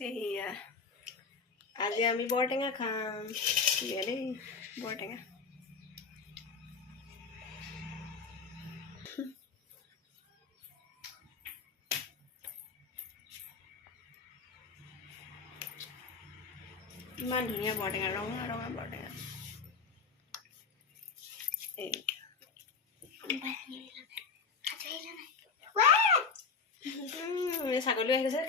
এইয়া আজি আমি বৰটেঙা খাম দেই বৰটেঙা ইমান ধুনীয়া বৰটেঙা ৰঙা ৰঙা বৰটেঙা এই ছাগলী আহিছে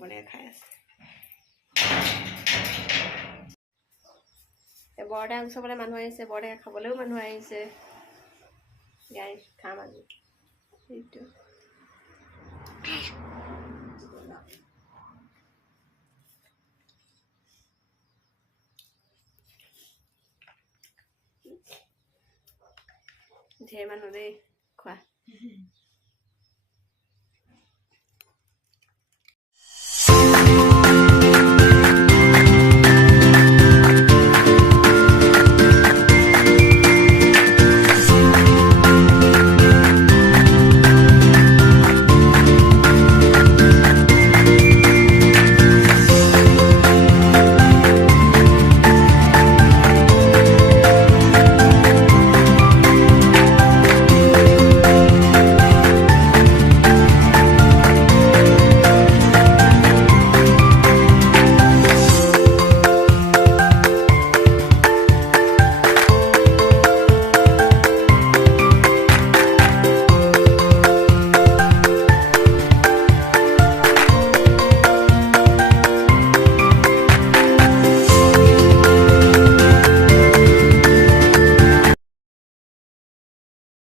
বনাই খাই আছে বৰটেঙা গুচাবলৈ মানুহ আহিছে বৰটেঙা খাবলৈও মানুহ আহিছে গাই খাম আজি সেইটো ঢেৰ মানুহ দেই খোৱা